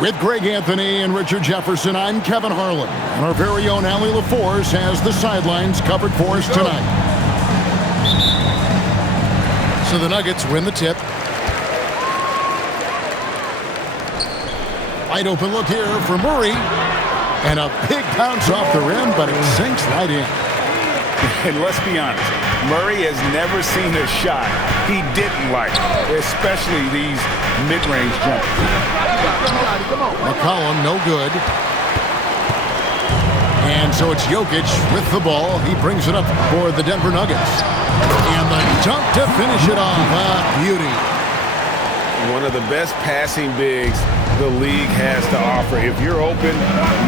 With Greg Anthony and Richard Jefferson, I'm Kevin Harlan. And our very own Allie LaForce has the sidelines covered for us tonight. So the Nuggets win the tip. Wide open look here for Murray. And a big bounce off the rim, but it sinks right in. And let's be honest, Murray has never seen a shot he didn't like, especially these mid-range jumpers. McCollum, no good. And so it's Jokic with the ball. He brings it up for the Denver Nuggets. And the dunk to finish it off. Beauty. One of the best passing bigs the league has to offer. If you're open,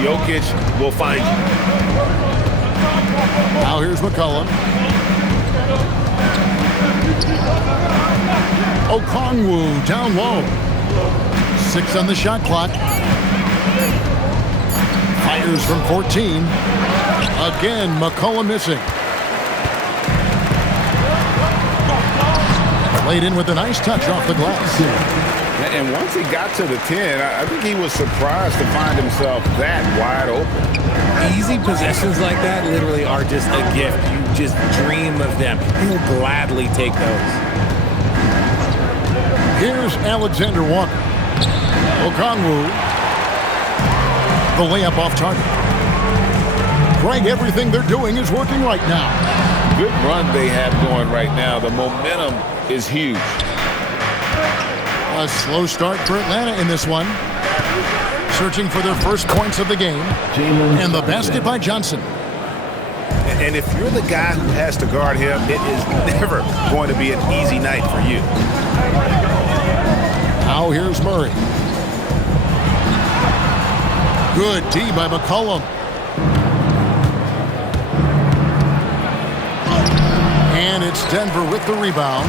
Jokic will find you. Now here's McCollum. Okongwu down low. 6 on the shot clock. Fires from 14. Again, McCollum missing. Played in with a nice touch off the glass. And once he got to the 10, I think he was surprised to find himself that wide open. Easy possessions like that literally are just a gift. You just dream of them. He'll gladly take those. Here's Alexander Walker. Okongwu. The layup off target. Greg, everything they're doing is working right now. Good run they have going right now. The momentum is huge. A slow start for Atlanta in this one. Searching for their first points of the game. And the basket by Johnson. And if you're the guy who has to guard him, it is never going to be an easy night for you. Now here's Murray. Good D by McCollum. And it's Denver with the rebound.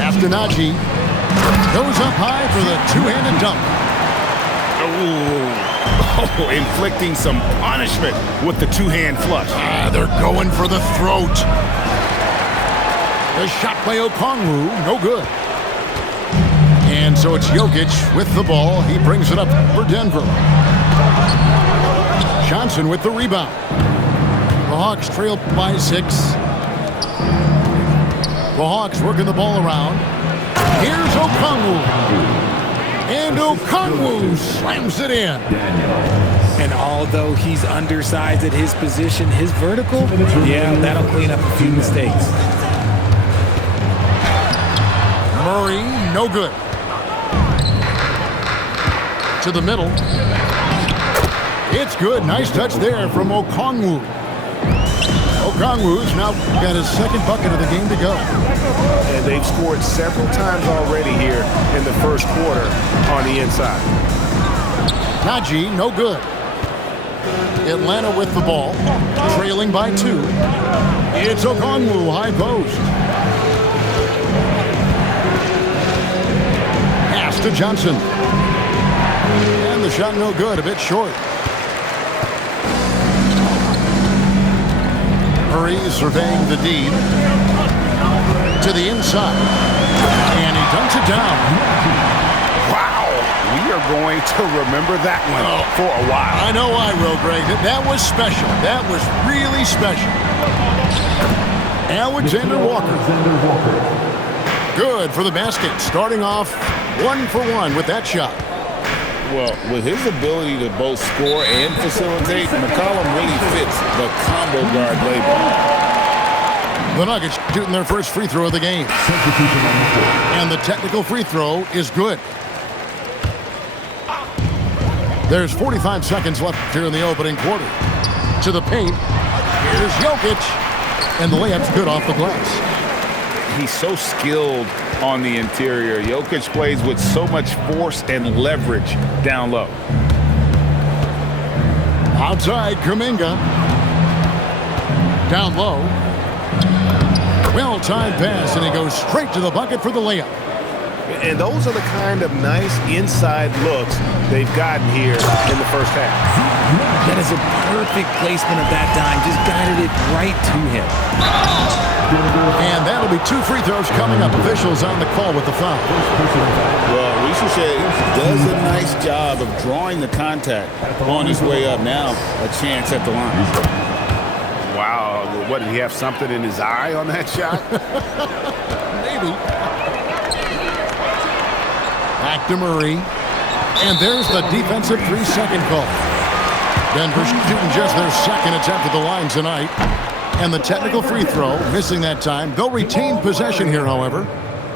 Afternaji goes up high for the two-handed dunk. Oh, inflicting some punishment with the two-hand flush. They're going for the throat. The shot by Okongwu, no good. And so it's Jokic with the ball. He brings it up for Denver. Johnson with the rebound. The Hawks trail by 6. The Hawks working the ball around. Here's Okongwu. And Okongwu slams it in. And although he's undersized at his position, his vertical, yeah, that'll clean up a few mistakes. Murray, no good. To the middle. It's good. Nice touch there from Okongwu. Okongwu's now got his second bucket of the game to go. And they've scored several times already here in the first quarter on the inside. Naji, no good. Atlanta with the ball, trailing by 2. It's Okongwu, high post. Pass to Johnson. And the shot no good, a bit short. Murray surveying the D. To the inside. And he dunks it down. Wow. We are going to remember that one for a while. I know I will, Greg. That was special. That was really special. Alexander Walker. Good for the basket. Starting off 1 for 1 with that shot. Well, with his ability to both score and facilitate, McCollum really fits the combo guard label. The Nuggets shooting their first free throw of the game. And the technical free throw is good. There's 45 seconds left here in the opening quarter. To the paint. Here's Jokic. And the layup's good off the glass. He's so skilled on the interior. Jokic plays with so much force and leverage down low. Outside, Kuminga. Down low. Well-timed pass, and he goes straight to the bucket for the layup. And those are the kind of nice inside looks they've gotten here in the first half. That is a perfect placement of that dime. Just guided it right to him. And that'll be 2 free throws coming up. Officials on the call with the foul. Well, Richelet does a nice job of drawing the contact on his way up. Now a chance at the line. Wow, what, did he have something in his eye on that shot? Maybe. Back to Murray. And there's the defensive 3-second call. Denver shooting just their second attempt at the line tonight. And the technical free throw, missing that time. They'll retain possession here, however.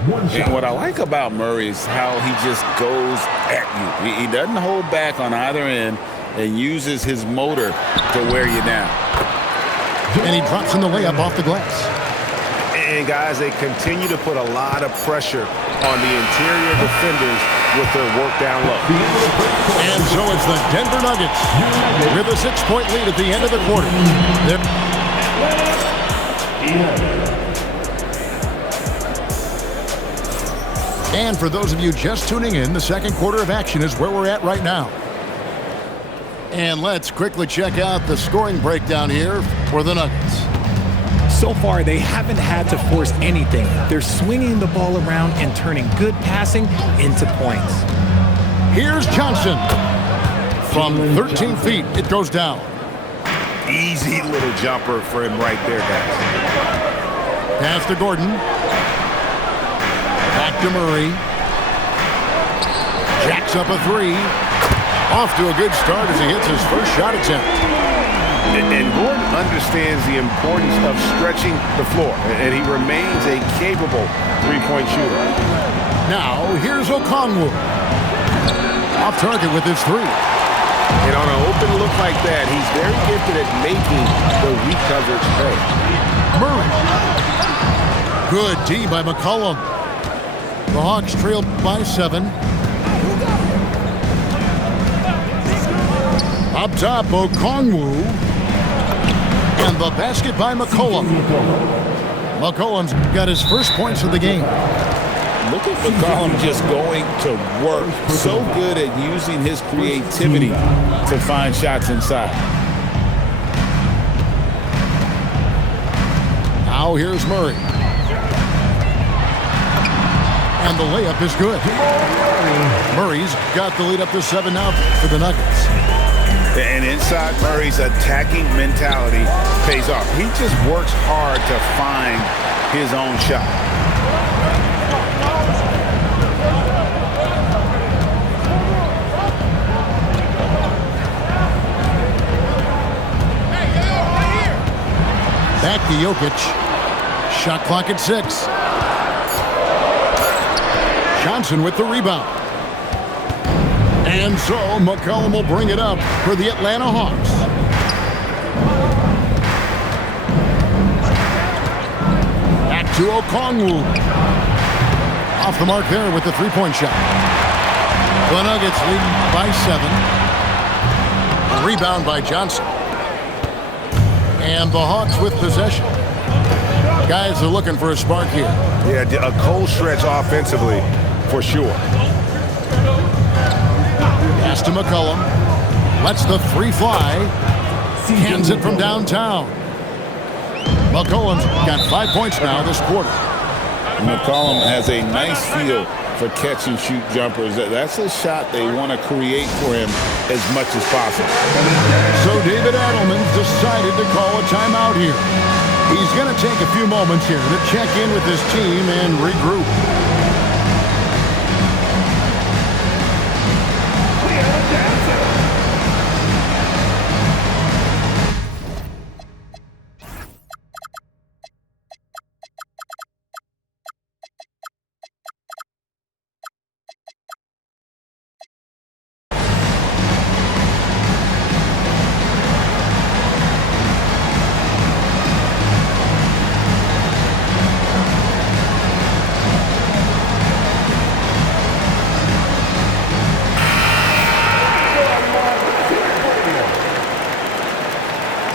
And what I like about Murray is how he just goes at you. He doesn't hold back on either end and uses his motor to wear you down. And he drops in the layup off the glass. And guys, they continue to put a lot of pressure on the interior defenders with their work down low. And so it's the Denver Nuggets with a 6-point lead at the end of the quarter. And for those of you just tuning in, the second quarter of action is where we're at right now. And let's quickly check out the scoring breakdown here for the Nuggets. So far, they haven't had to force anything. They're swinging the ball around and turning good passing into points. Here's Johnson. From 13 feet, it goes down. Easy little jumper for him right there, guys. Pass to Gordon. Back to Murray. Jacks up a 3. Off to a good start as he hits his first shot attempt. And Gordon understands the importance of stretching the floor, and he remains a capable three-point shooter. Now, here's Okongwu. Off target with his 3. And on an open look like that, he's very gifted at making the weak coverage pay. Murray. Good D by McCollum. The Hawks trail by 7. Up top, Okongwu. And the basket by McCollum. McCollum's got his first points of the game. Look at McCollum just going to work. So good at using his creativity to find shots inside. Now here's Murray. And the layup is good. Murray's got the lead up to 7 now for the Nuggets. And inside Murray's attacking mentality pays off. He just works hard to find his own shot. Back to Jokic. Shot clock at 6. Johnson with the rebound. And so McCollum will bring it up for the Atlanta Hawks. Back to Okongwu. Off the mark there with the 3-point shot. The Nuggets lead by 7. A rebound by Johnson. And the Hawks with possession. Guys are looking for a spark here. Yeah, a cold stretch offensively for sure. Pass to McCollum. Lets the 3 fly. Hands it from downtown. McCollum's got 5 points now this quarter. McCollum has a nice feel for catch and shoot jumpers. That's a shot they want to create for him as much as possible. So David Adelman's decided to call a timeout here. He's going to take a few moments here to check in with his team and regroup.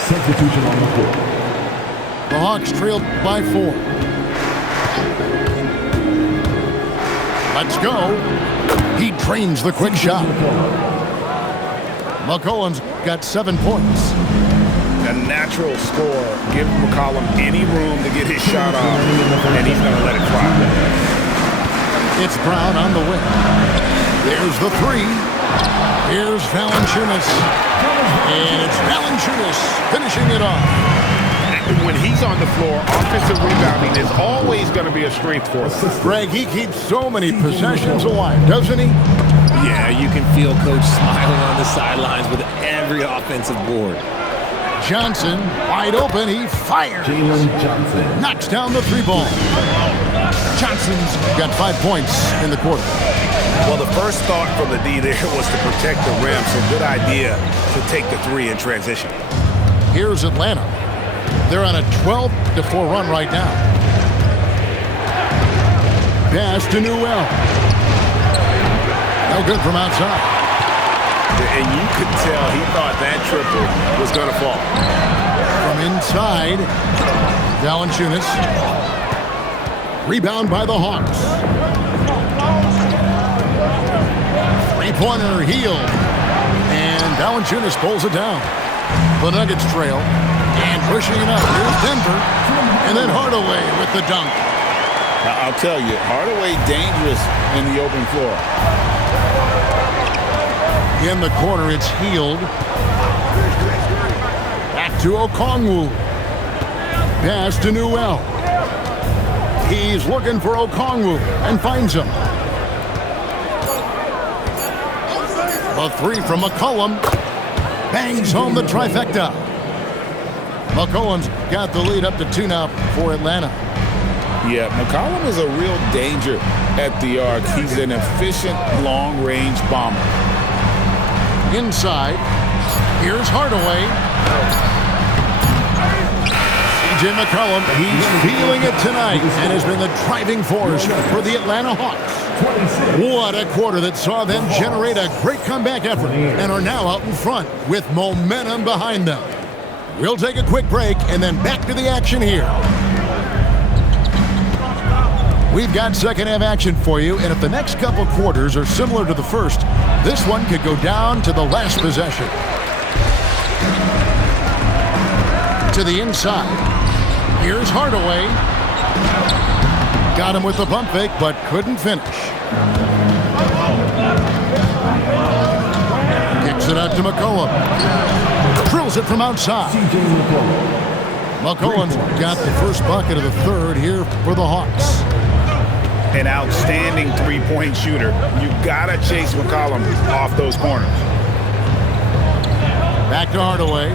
Substitution on the court. The Hawks trailed by 4. Let's go. He drains the quick shot. McCollum's got 7 points. Now natural scorer. Give McCollum any room to get his shot off, and he's going to let it fly. It's Brown on the wing. There's the three. Here's Valanciunas. And it's Valanciunas finishing it off. When he's on the floor, offensive rebounding is always going to be a strength for us. Greg, he keeps so many possessions alive, doesn't he? Yeah, you can feel Coach smiling on the sidelines with every offensive board. Johnson, wide open, he fires. Jalen Johnson. Knocks down the three ball. Johnson's got 5 points in the quarter. Well, the first thought from the D there was to protect the rim, so good idea to take the three in transition. Here's Atlanta. They're on a 12-4 run right now. Pass to Newell. No good from outside. And you could tell he thought that triple was going to fall. From inside, Valanciunas. Rebound by the Hawks. Three-pointer healed. And Valanciunas pulls it down. The Nuggets trail. And pushing it up. Here's Denver. And then Hardaway with the dunk. Now, I'll tell you, Hardaway dangerous in the open floor. In the corner, it's Hield. Back to Okongwu. Pass to Newell. He's looking for Okongwu and finds him. A three from McCollum. Bangs home the trifecta. McCollum's got the lead up to 2 now for Atlanta. Yeah, McCollum is a real danger at the arc. He's an efficient long-range bomber. Inside, here's Hardaway. C.J. McCollum, he's feeling it tonight and has been the driving force for the Atlanta Hawks. What a quarter that saw them generate a great comeback effort and are now out in front with momentum behind them. We'll take a quick break and then back to the action here. We've got second half action for you, and if the next couple quarters are similar to the first, this one could go down to the last possession. To the inside. Here's Hardaway. Got him with the pump fake, but couldn't finish. Kicks it out to McCollum. Drills it from outside. McCollum's got the first bucket of the third here for the Hawks. An outstanding three-point shooter. You've got to chase McCollum off those corners. Back to Hardaway.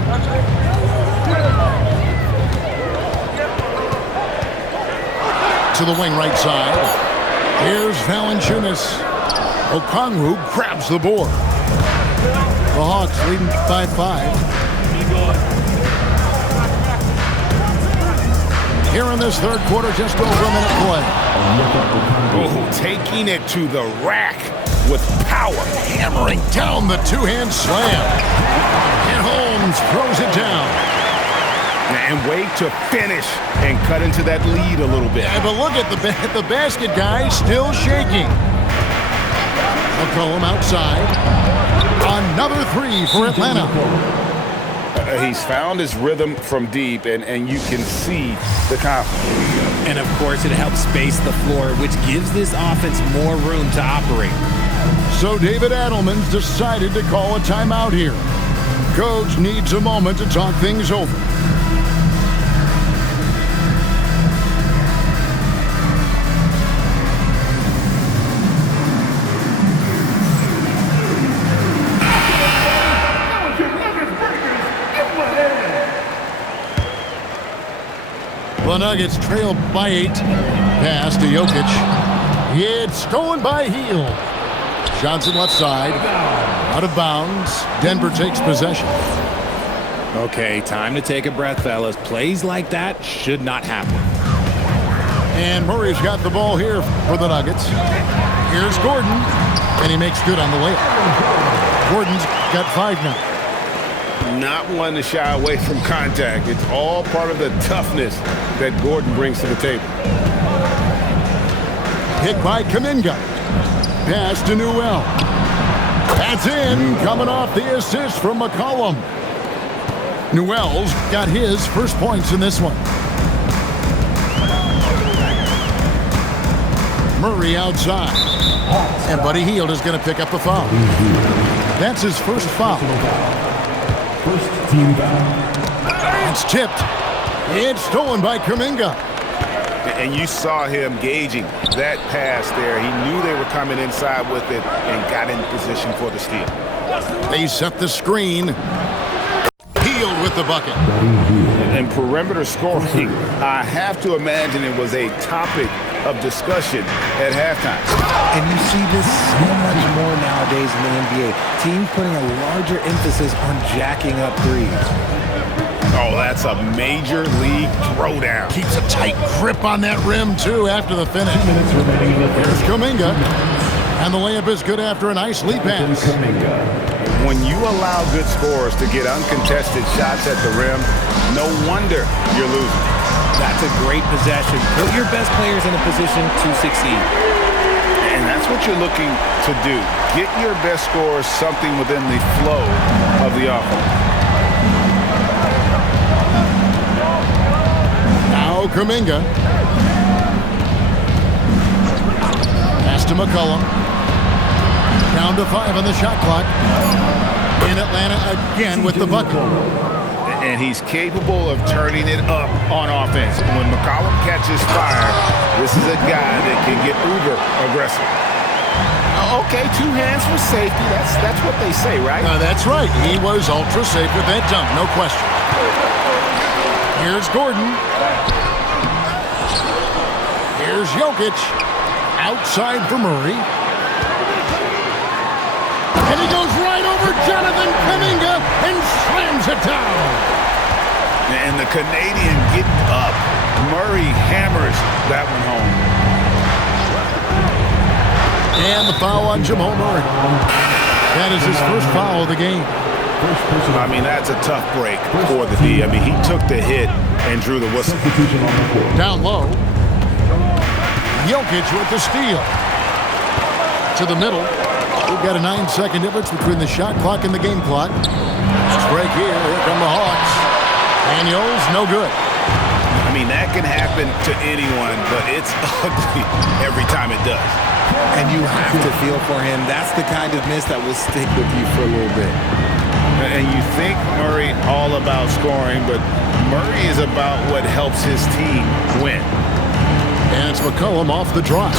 To the wing right side. Here's Valanciunas. Okongwu grabs the board. The Hawks leading 5-5. Here in this third quarter, just over a minute play. Oh, taking it to the rack with power. Hammering down the two-hand slam. And Holmes throws it down. And wait to finish and cut into that lead a little bit. Yeah, but look at the basket guy still shaking. McCollum outside. Another three for Atlanta. He's found his rhythm from deep, and you can see the confidence. And, of course, it helps space the floor, which gives this offense more room to operate. So David Adelman's decided to call a timeout here. Coach needs a moment to talk things over. The Nuggets trail by 8. Pass to Jokic. It's stolen by Hield. Johnson left side. Out of bounds. Denver takes possession. Okay, time to take a breath, fellas. Plays like that should not happen. And Murray's got the ball here for the Nuggets. Here's Gordon. And he makes good on the layup. Gordon's got 5 now. Not one to shy away from contact. It's all part of the toughness that Gordon brings to the table. Hit by Kuminga. Pass to Newell. That's in. Coming off the assist from McCollum. Newell's got his first points in this one. Murray outside. And Buddy Hield is going to pick up the foul. That's his first foul. First team foul. It's tipped. It's stolen by Kuminga. And you saw him gauging that pass there. He knew they were coming inside with it and got in position for the steal. They set the screen. Hield with the bucket. And perimeter scoring, I have to imagine it was a topic of discussion at halftime. And you see this so much more nowadays in the NBA. Teams putting a larger emphasis on jacking up threes. Oh, that's a major league throwdown. Keeps a tight grip on that rim, too, after the finish. 2 minutes remaining in the third. Here's Kuminga. And the layup is good after a nice lead pass. When you allow good scorers to get uncontested shots at the rim, no wonder you're losing. That's a great possession. Put your best players in a position to succeed. And that's what you're looking to do. Get your best scorers something within the flow of the offense. Now Kuminga. Pass to McCollum. Down to 5 on the shot clock. In Atlanta again with the bucket. And he's capable of turning it up on offense. When McCollum catches fire, this is a guy that can get uber aggressive. Okay, 2 hands for safety. That's what they say, right? That's right. He was ultra safe with that dunk, no question. Here's Gordon. Here's Jokic. Outside for Murray. And he goes right over Jonathan Kuminga and slams it down. And the Canadian getting up. Murray hammers that one home. And the foul on Jamal Murray. That is his first foul of the game. I mean, that's a tough break for the D. I mean, he took the hit and drew the whistle. Substitution on the court. Down low. Jokic with the steal. To the middle. We've got a 9-second difference between the shot clock and the game clock. Let's break here. Here come the Hawks. Daniels, no good. I mean, that can happen to anyone, but it's ugly every time it does. And you have to feel for him. That's the kind of miss that will stick with you for a little bit. And you think Murray all about scoring, but Murray is about what helps his team win. And it's McCollum off the drive.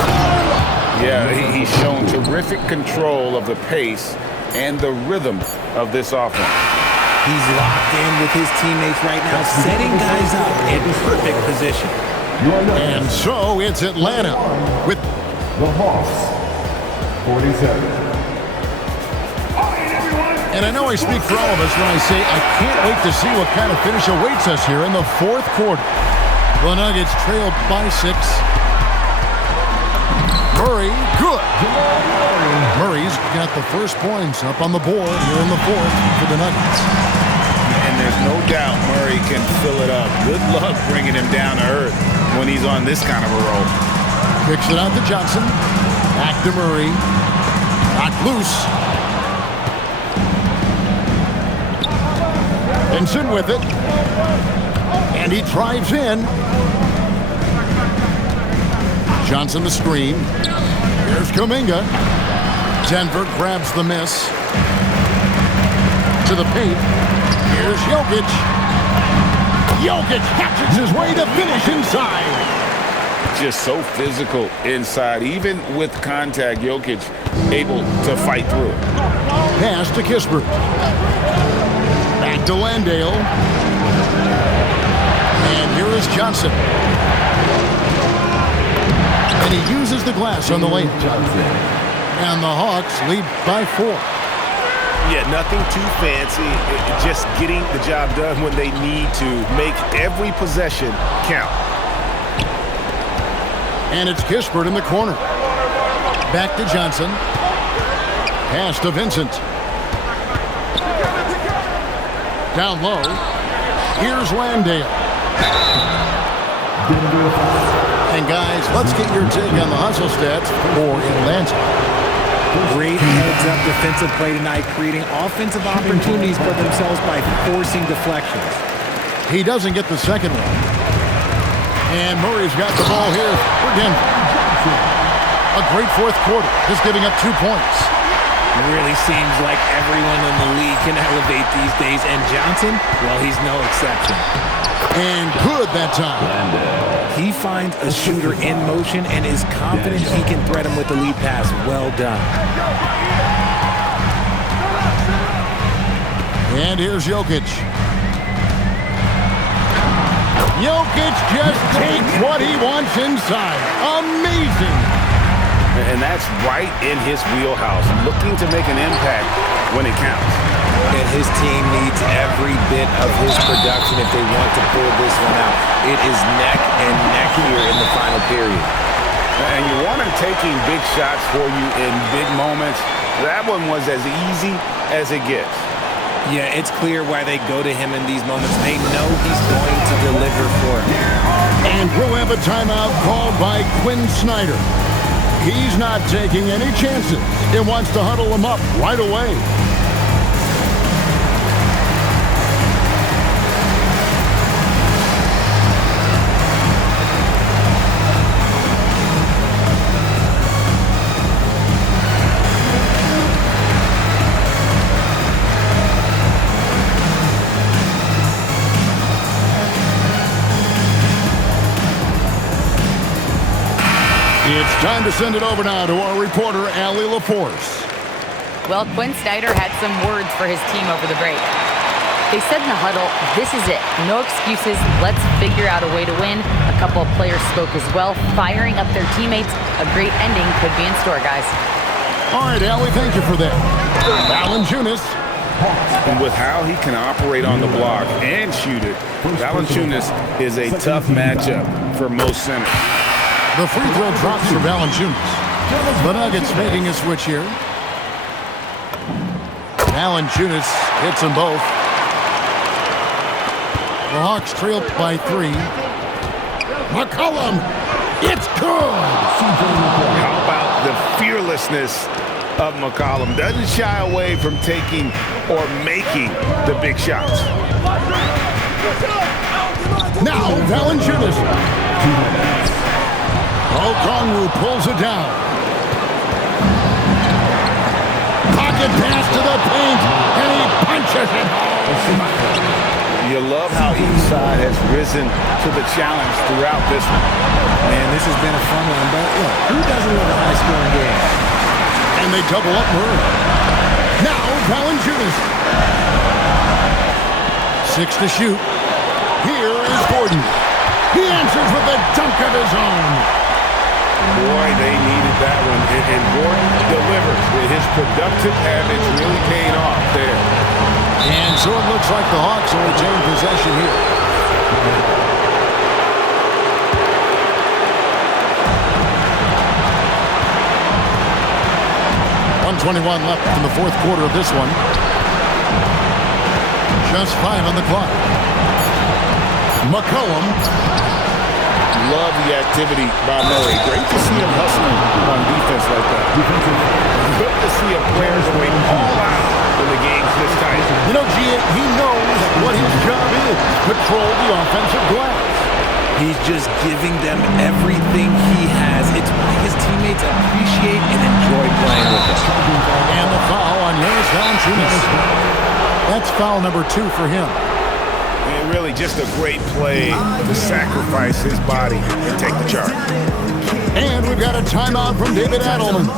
Yeah, he's shown terrific control of the pace and the rhythm of this offense. He's locked in with his teammates right now, setting guys up in perfect position. And so it's Atlanta with The Hawks, 47. And I know I speak for all of us when I say I can't wait to see what kind of finish awaits us here in the fourth quarter. The Nuggets trailed by 6. Murray, good. Murray's got the first points up on the board here in the fourth for the Nuggets. And there's no doubt Murray can fill it up. Good luck bringing him down to earth when he's on this kind of a roll. Kicks it out to Johnson. Back to Murray. Knocked loose. Benson with it. And he drives in. Johnson the screen. Here's Kuminga. Denver grabs the miss. To the paint. Here's Jokic. Jokic catches his way to finish inside. Just so physical inside. Even with contact, Jokic able to fight through it. Pass to Kispert. Back to Landale. And here is Johnson. And he uses the glass on the layup. And the Hawks lead by 4. Yeah, nothing too fancy. Just getting the job done when they need to. Make every possession count. And it's Kispert in the corner. Back to Johnson. Pass to Vincent. Down low. Here's Landale. And guys, let's get your take on the hustle stats for Atlanta. Great head heads-up defensive play tonight, creating offensive opportunities for themselves by forcing deflections. He doesn't get the second one. And Murray's got the ball here for Denver. A great fourth quarter, just giving up 2 points. It really seems like everyone in the league can elevate these days, and Johnson, well, he's no exception. And good that time. He finds a shooter in motion and is confident he can threat him with the lead pass. Well done. And here's Jokic. Jokic just takes what he wants inside. Amazing. And that's right in his wheelhouse, looking to make an impact when it counts. And his team needs every bit of his production if they want to pull this one out. It is neck and neck here in the final period. And you want him taking big shots for you in big moments. That one was as easy as it gets. Yeah, it's clear why they go to him in these moments. They know he's going to deliver for them. And we'll have a timeout called by Quinn Snyder. He's not taking any chances and wants to huddle him up right away. It's time to send it over now to our reporter, Allie LaForce. Well, Quinn Snyder had some words for his team over the break. They said in the huddle, this is it. No excuses. Let's figure out a way to win. A couple of players spoke as well, firing up their teammates. A great ending could be in store, guys. All right, Allie, thank you for that. Valanciunas. And with how he can operate on the block and shoot it, Valanciunas is a tough matchup for most centers. The free throw drops for Valanciunas. The Nuggets making a switch here. Valanciunas hits them both. The Hawks trail by 3. McCollum, it's good! How about the fearlessness of McCollum? Doesn't shy away from taking or making the big shots. Now Valanciunas. Okongwu pulls it down. Pocket pass to the paint, and he punches it home. You love how each side has risen to the challenge throughout this one. Man, this has been a fun one, but look, who doesn't love a high-scoring game? And they double up Murray. Now Valanciunas. 6 to shoot. Here is Gordon. He answers with a dunk of his own. Boy, they needed that one. And Gordon delivers. His productive habits really paying off there. And so it looks like the Hawks will retain possession here. 1:21 left in the fourth quarter of this one. Just 5 on the clock. McCollum. Love the activity by Murray. Great to see him hustling on defense like that. Good to see a player going all out when the game's this tight. You know, he knows what his job is. Control the offensive glass. He's just giving them everything he has. It's why his teammates appreciate and enjoy playing with him. And the foul on Jonas Valanciunas. That's foul number 2 for him. And really just a great play to sacrifice his body and take the charge. And we've got a timeout from David Adelman.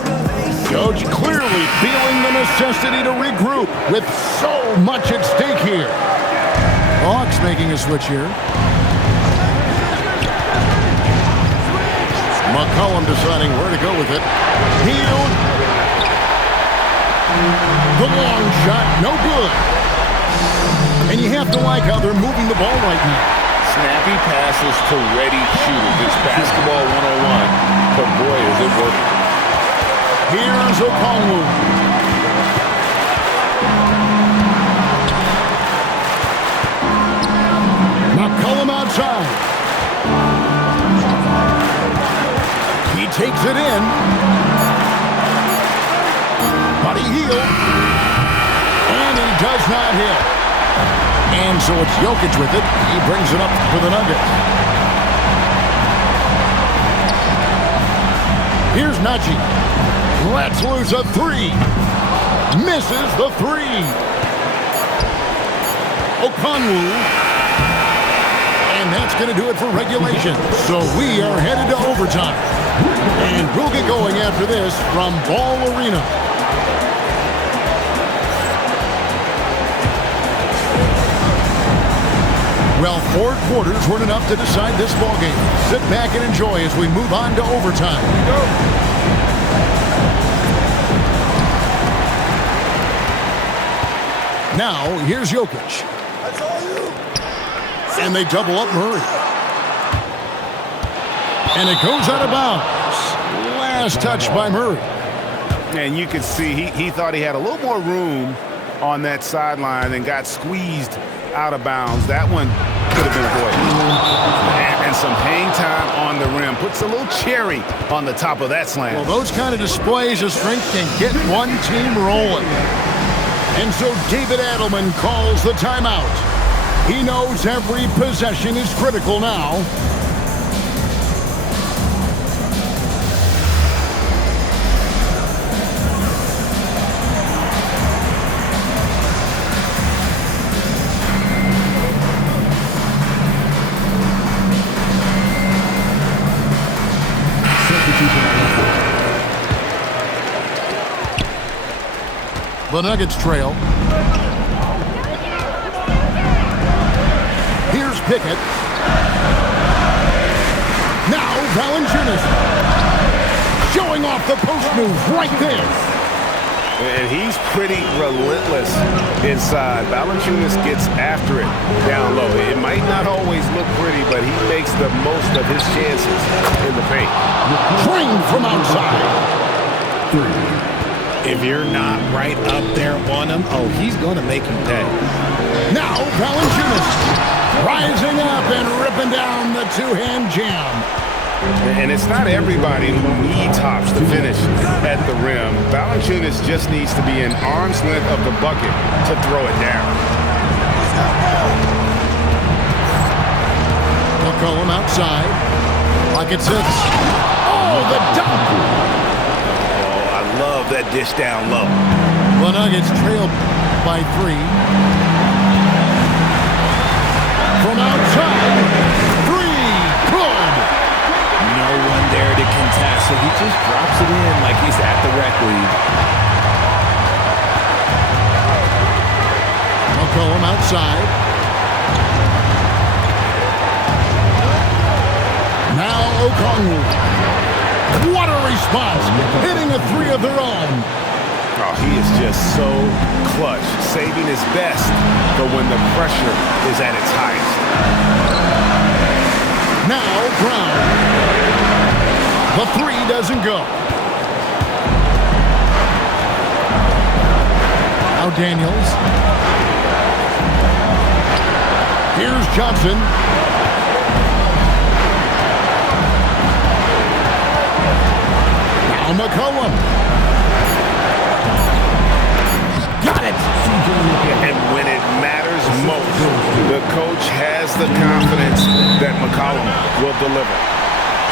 Coach clearly feeling the necessity to regroup with so much at stake here. Hawks making a switch here. McCollum deciding where to go with it. Healed. The long shot, no good. And you have to like how they're moving the ball right now. Snappy passes to ready shooters. It's basketball 101, but boy, is it working. Here's Okongwu. McCollum outside. He takes it in. body heel. And he does not hit. And so it's Jokic with it. He brings it up for the Nuggets. Here's Najee. Lets loose a three. Misses the three. Okongwu. And that's going to do it for regulation. So we are headed to overtime. And we'll get going after this from Ball Arena. Well, 4 quarters weren't enough to decide this ballgame. Sit back and enjoy as we move on to overtime. Now, here's Jokic. And they double up Murray. And it goes out of bounds. Last touch by Murray. And you can see he thought he had a little more room on that sideline and got squeezed out of bounds. That one could have been avoided. And some hang time on the rim. Puts a little cherry on the top of that slam. Well, those kind of displays of strength can get one team rolling. And so David Adelman calls the timeout. He knows every possession is critical now. The Nuggets trail. Here's Pickett. Now Valanciunas. Showing off the post move right there. And he's pretty relentless inside. Valanciunas gets after it down low. It might not always look pretty, but he makes the most of his chances in the paint. Trained from outside. 3. If you're not right up there on him, oh, he's going to make him pay. Now Valanciunas rising up and ripping down the two-hand jam. And it's not everybody who needs hops to finish at the rim. Valanciunas just needs to be an arm's length of the bucket to throw it down. McCollum outside. Pocket 6. Oh, the dunk! Love that dish down low. The Nuggets trailed by 3. From outside, 3, good. No one there to contest, so he just drops it in like he's at the rec league. McCollum outside. Now Okongwu. What a response, hitting a 3 of their own. Oh, he is just so clutch, saving his best for when the pressure is at its highest. Now Brown. The 3 doesn't go. Now Daniels. Here's Johnson. McCollum. Got it. And when it matters most, the coach has the confidence that McCollum will deliver.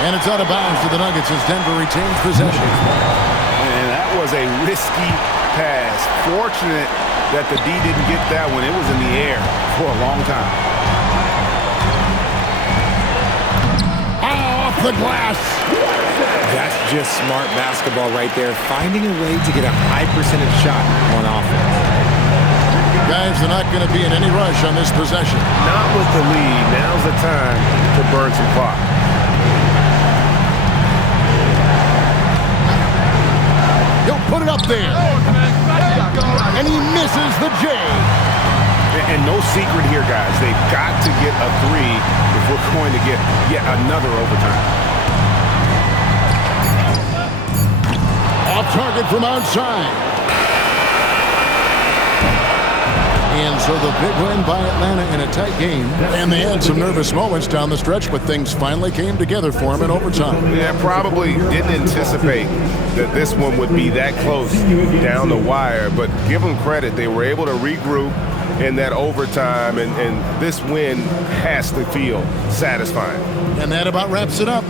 And it's out of bounds to the Nuggets as Denver retains possession. And that was a risky pass. Fortunate that the D didn't get that one. It was in the air for a long time. Off the glass. That's just smart basketball right there, finding a way to get a high percentage shot on offense. Guys, they're not going to be in any rush on this possession. Not with the lead. Now's the time to burn some clock. He'll put it up there. And he misses the J. And no secret here, guys. They've got to get a 3 if we're going to get yet another overtime. Off target from outside. And so the big win by Atlanta in a tight game. And they had some nervous moments down the stretch, but things finally came together for them in overtime. Yeah, probably didn't anticipate that this one would be that close down the wire, but give them credit. They were able to regroup in that overtime, and this win has to feel satisfying. And that about wraps it up.